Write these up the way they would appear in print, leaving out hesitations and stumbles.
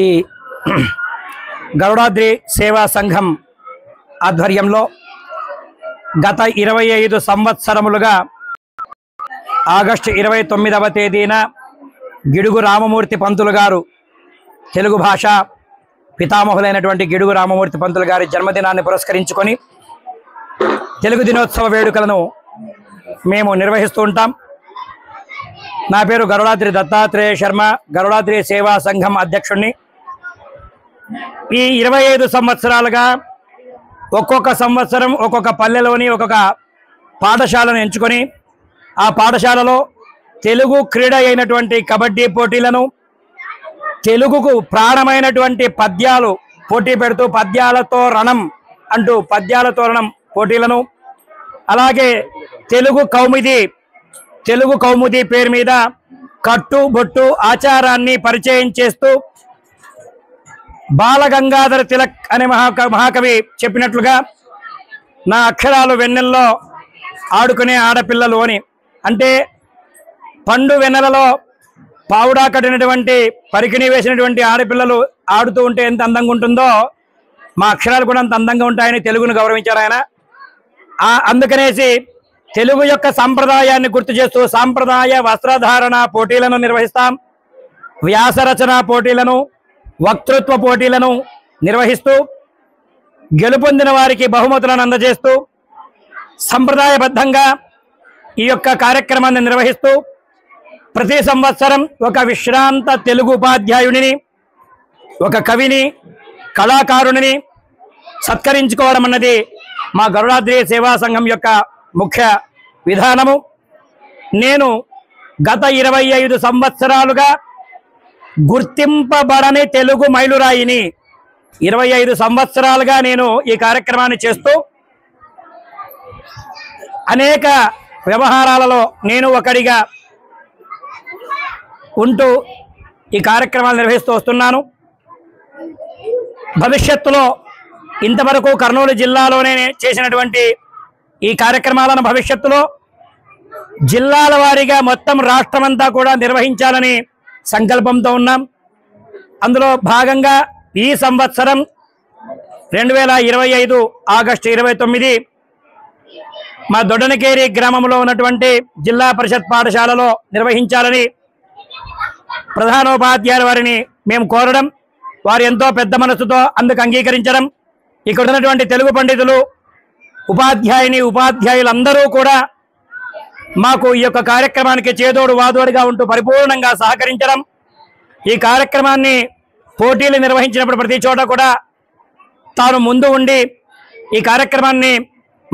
ఈ గరుడాద్రి సేవా సంఘం ఆధ్వర్యంలో గత 25 సంవత్సరములుగా ఆగస్టు 29వ తేదీన గిడుగు రామమూర్తి పంతులు గారు తెలుగు భాష పితామహులైనటువంటి గిడుగు రామమూర్తి పంతులు గారి జన్మదినాన్ని పురస్కరించుకొని తెలుగు దినోత్సవ వేడుకలను మేము నిర్వహిస్తూ ఉంటాం. నా పేరు గరుడాద్రి దత్తాత్రేయ శర్మ, గరుడాద్రి సేవా సంఘం అధ్యక్షుడిని. ఈ 25 సంవత్సరాలుగా ఒక్కొక్క సంవత్సరం ఒక్కొక్క పల్లెలోని ఒక్కొక్క పాఠశాలను ఎంచుకొని ఆ పాఠశాలలో తెలుగు క్రీడ అయినటువంటి కబడ్డీ పోటీలను, తెలుగుకు ప్రాణమైనటువంటి పద్యాలు పోటీ పెడుతూ పద్యాలతో రణం అంటూ పద్యాలతో రణం పోటీలను, అలాగే తెలుగు కౌముది పేరు మీద కట్టు బొట్టు ఆచారాన్ని పరిచయం చేస్తూ బాలగంగాధర తిలక్ అనే మహాకవి చెప్పినట్లుగా నా అక్షరాలు వెన్నెల్లో ఆడుకునే ఆడపిల్లలు అని. అంటే పండు వెన్నెలలో పావుడా కట్టినటువంటి పరికిణి వేసినటువంటి ఆడపిల్లలు ఆడుతూ ఉంటే ఎంత అందంగా ఉంటుందో మా అక్షరాలు కూడా అంత అందంగా ఉంటాయని తెలుగును గౌరవించారు ఆయన. అందుకనేసి తెలుగు యొక్క సాంప్రదాయాన్ని గుర్తు చేస్తూ సాంప్రదాయ వస్త్రధారణ పోటీలను నిర్వహిస్తాం. వ్యాసరచన పోటీలను, వక్తృత్వ పోటీలను నిర్వహిస్తూ గెలుపొందిన వారికి బహుమతులను అందజేస్తూ సంప్రదాయబద్ధంగా ఈ యొక్క కార్యక్రమాన్ని నిర్వహిస్తూ ప్రతి సంవత్సరం ఒక విశ్రాంత తెలుగు ఉపాధ్యాయుడిని, ఒక కవిని, కళాకారుడిని సత్కరించుకోవడం అన్నది మా గరుడాద్రి సేవా సంఘం యొక్క ముఖ్య విధానము. నేను గత 25 సంవత్సరాలుగా గుర్తింపబడని తెలుగు మైలురాయిని 25 సంవత్సరాలుగా నేను ఈ కార్యక్రమాన్ని చేస్తూ అనేక వ్యవహారాలలో నేను ఒకడిగా ఉంటూ ఈ కార్యక్రమాలు నిర్వహిస్తూ వస్తున్నాను. భవిష్యత్తులో ఇంతవరకు కర్నూలు జిల్లాలోనే చేసినటువంటి ఈ కార్యక్రమాలను భవిష్యత్తులో జిల్లాల వారీగా మొత్తం రాష్ట్రమంతా కూడా నిర్వహించాలని సంకల్పంతో ఉన్నాం. అందులో భాగంగా ఈ సంవత్సరం 2025 ఆగస్టు 29 మా దొడ్డనకేరి గ్రామంలో ఉన్నటువంటి జిల్లా పరిషత్ పాఠశాలలో నిర్వహించాలని ప్రధానోపాధ్యాయుల వారిని మేము కోరడం, వారు ఎంతో పెద్ద మనసుతో అందుకు అంగీకరించడం, ఇక్కడ ఉన్నటువంటి తెలుగు పండితులు, ఉపాధ్యాయులందరూ కూడా మాకు ఈ యొక్క కార్యక్రమానికి చేదోడు వాదోడుగా ఉంటూ పరిపూర్ణంగా సహకరించడం, ఈ కార్యక్రమాన్ని పోటీలు నిర్వహించినప్పుడు ప్రతి చోట కూడా తాను ముందు ఉండి ఈ కార్యక్రమాన్ని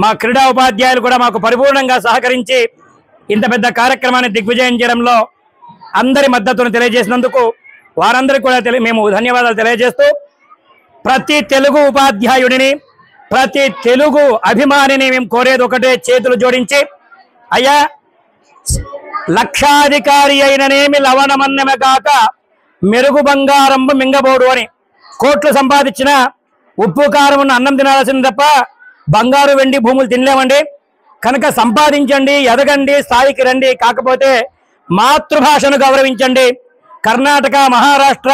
మా క్రీడా ఉపాధ్యాయులు కూడా మాకు పరిపూర్ణంగా సహకరించి ఇంత పెద్ద కార్యక్రమాన్ని దిగ్విజయం చేయడంలో అందరి మద్దతును తెలియజేసినందుకు వారందరికీ కూడా మేము ధన్యవాదాలు తెలియజేస్తూ ప్రతి తెలుగు ఉపాధ్యాయుడిని, ప్రతి తెలుగు అభిమానిని మేము కోరేది ఒకటే, చేతులు జోడించి అయ్యా లక్షాధికారి అయిననేమి లవణమన్నమే కాక మెరుగు బంగారంబు మింగబోడు అని. కోట్లు సంపాదించిన ఉప్పు కారం ఉన్న అన్నం తినాల్సింది తప్ప బంగారు వెండి భూములు తినలేమండి. కనుక సంపాదించండి, ఎదగండి, స్థాయికి రండి. కాకపోతే మాతృభాషను గౌరవించండి. కర్ణాటక, మహారాష్ట్ర,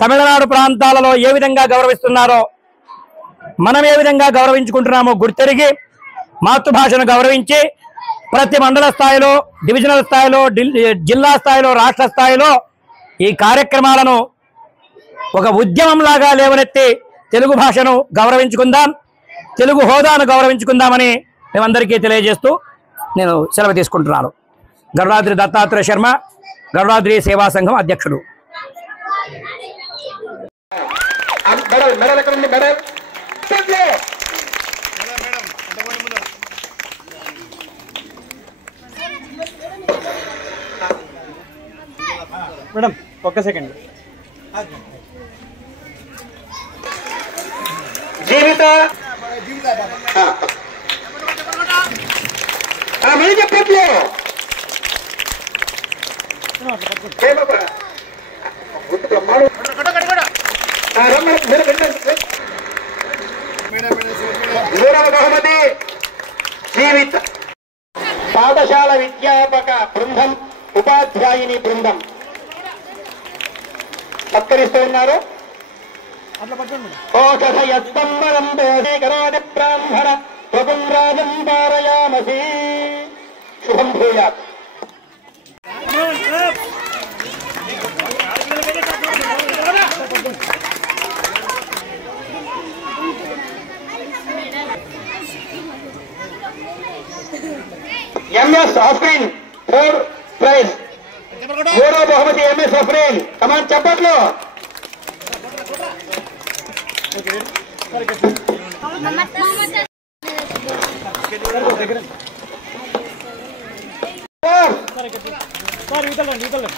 తమిళనాడు ప్రాంతాలలో ఏ విధంగా గౌరవిస్తున్నారో మనం ఏ విధంగా గౌరవించుకుంటున్నామో గుర్తెరిగి మాతృభాషను గౌరవించి ప్రతి మండల స్థాయిలో, డివిజనల్ స్థాయిలో, జిల్లా స్థాయిలో, రాష్ట్ర స్థాయిలో ఈ కార్యక్రమాలను ఒక ఉద్యమంలాగా లేవనెత్తి తెలుగు భాషను గౌరవించుకుందాం, తెలుగు హోదాను గౌరవించుకుందామని మేమందరికీ తెలియజేస్తూ నేను సెలవు తీసుకుంటున్నాను. గరుడాద్రి దత్తాత్రేయ శర్మ, గరుడాద్రి సేవా సంఘం అధ్యక్షుడు. మేడం ఒక్క సెకండ్. జీవిత చెప్పట్లు బహుమతి జీవిత పాఠశాల విద్యాపక బృందం, ఉపాధ్యాయుని బృందం సత్కరిస్తూ ఉన్నారు. అట్లా పట్టుకోండి మేడం. కోశయస్తంబరం దోషేకరాది బ్రాహ్మణ త్వగం రాజం పారయామసి. శుభం భూయాత్. Ms Afreen 4th prize. మూడో బహుమతి ఎంఎస్ అఫ్రీన్. కమాన్ చప్పట్లు. సార్ ఈతలండి ఈతలండి.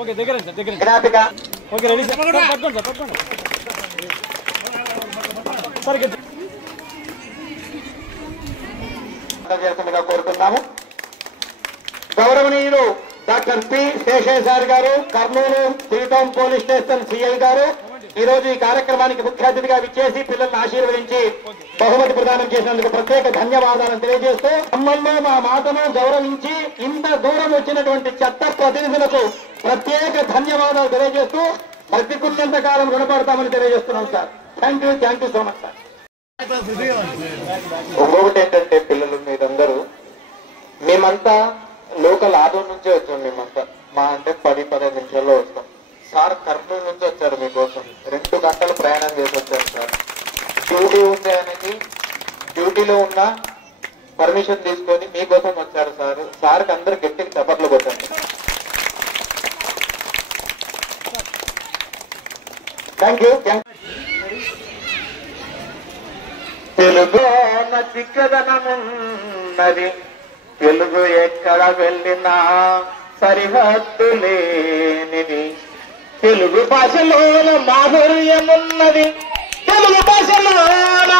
ఓకే దగ్గర సార్ దగ్గర. జ్ఞాపిక ఓకే రెడీ సార్. పట్టుకోండి సార్ పట్టుకోండి సార్. చేస్తుండగా కోరుతున్నాము. గౌరవనీయులు డాక్టర్ పి శేషయ్య సార్ గారు, Kurnool three town police station CI గారు ఈ రోజు ఈ కార్యక్రమానికి ముఖ్య అతిథిగా విచ్చేసి పిల్లల్ని ఆశీర్వదించి బహుమతి ప్రదానం చేసినందుకు ప్రత్యేక ధన్యవాదాలను తెలియజేస్తూ, మమ్మల్ని మా మాటను గౌరవించి ఇంత దూరం వచ్చినటువంటి చట్ట ప్రతినిధులకు ప్రత్యేక ధన్యవాదాలు తెలియజేస్తూ ప్రతికున్నంత కాలం రుణపడతామని తెలియజేస్తున్నాం sir. Thank you so much sir. ఇంకొకటి ఏంటంటే పిల్లలు మీరందరూ మేమంతా లోకల్ ఆదూరు నుంచే వచ్చాం. మేమంతా మా అంటే 10-15 నిమిషాల్లో వస్తాం. సార్ కర్నూలు నుంచి వచ్చారు మీకోసం. 2 గంటలు ప్రయాణం చేసి వచ్చారు సార్. డ్యూటీ ఉంది అనేది డ్యూటీలో ఉన్న పర్మిషన్ తీసుకొని మీకోసం వచ్చారు సార్. సార్కి అందరు గట్టికి చప్పట్లు కొట్టండి. Thank you. తెలుగున చిక్కదనమున్నది, తెలుగు ఎక్కడ వెళ్ళినా సరిహద్దు లేనిది. తెలుగు భాషలోన మాధుర్యమున్నది, తెలుగు భాషలోన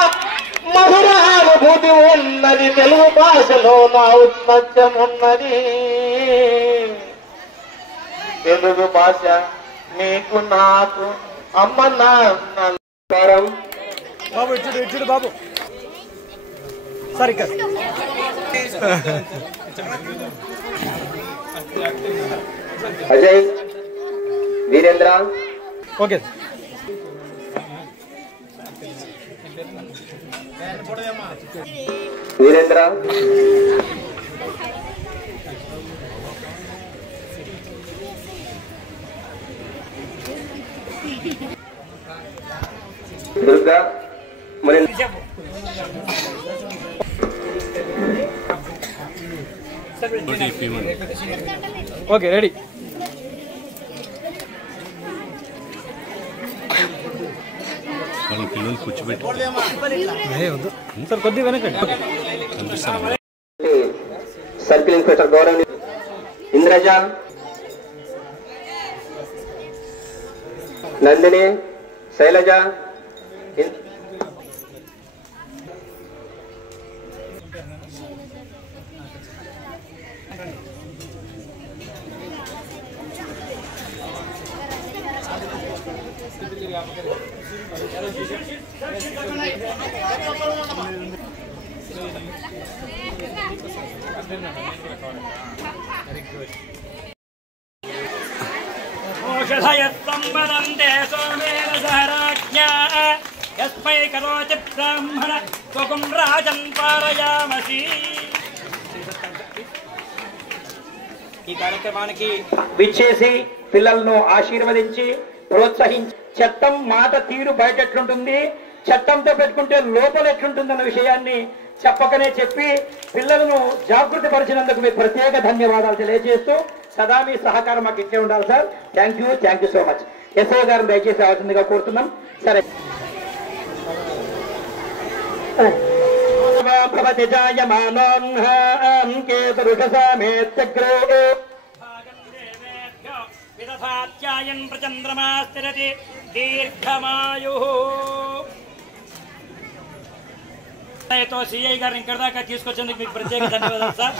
మధురానుభూతి ఉన్నది, తెలుగు భాషలోన ఔత్సత్యమున్నది. తెలుగు భాష నీకు నాకు అమ్మ నాన్న. బాబు ఇచ్చుడు బాబు సార్ ఇక్కడ. అజయ్, వీరేంద్ర. ఓకే వీరేంద్ర. దుర్గా మరి ఓకే రెడీ. పిల్లలు కూర్చోబెట్టి సార్ కొద్దిగా వెనకండి. సర్కిల్ ఇన్స్పెక్టర్ గౌరవ్ ఇంద్రజ, నందిని, శైలజ, యస్మై కరోతి బ్రాహ్మణ త్వగం రాజన్ పారయామసి. ఈ కార్యక్రమానికి విచ్చేసి పిల్లలను ఆశీర్వదించి ప్రోత్సహించి, చట్టం మాట తీరు బయట ఎట్లుంటుంది, చట్టంతో పెట్టుకుంటే లోపల ఎట్లుంటుందన్న విషయాన్ని చెప్పకనే చెప్పి పిల్లలను జాగృతి పరిచినందుకు మీకు ప్రత్యేక ధన్యవాదాలు తెలియజేస్తూ, సదా మీ సహకారం మాకు ఇచ్చే ఉండాలి sir. Thank you so much. SI గారిని దయచేసి అవసరంగా కోరుతున్నాం. సరే భవతి జాయమానోన్హాం కేతురుషసామేత్యగ్రో విదధాత్యాయన్ ప్రచంద్రమాస్థిరతి దీర్ఘమాయుః. సిఐ గారిని ఇక్కడ దాకా తీసుకొచ్చేందుకు మీకు ప్రత్యేక ధన్యవాదాలు సార్.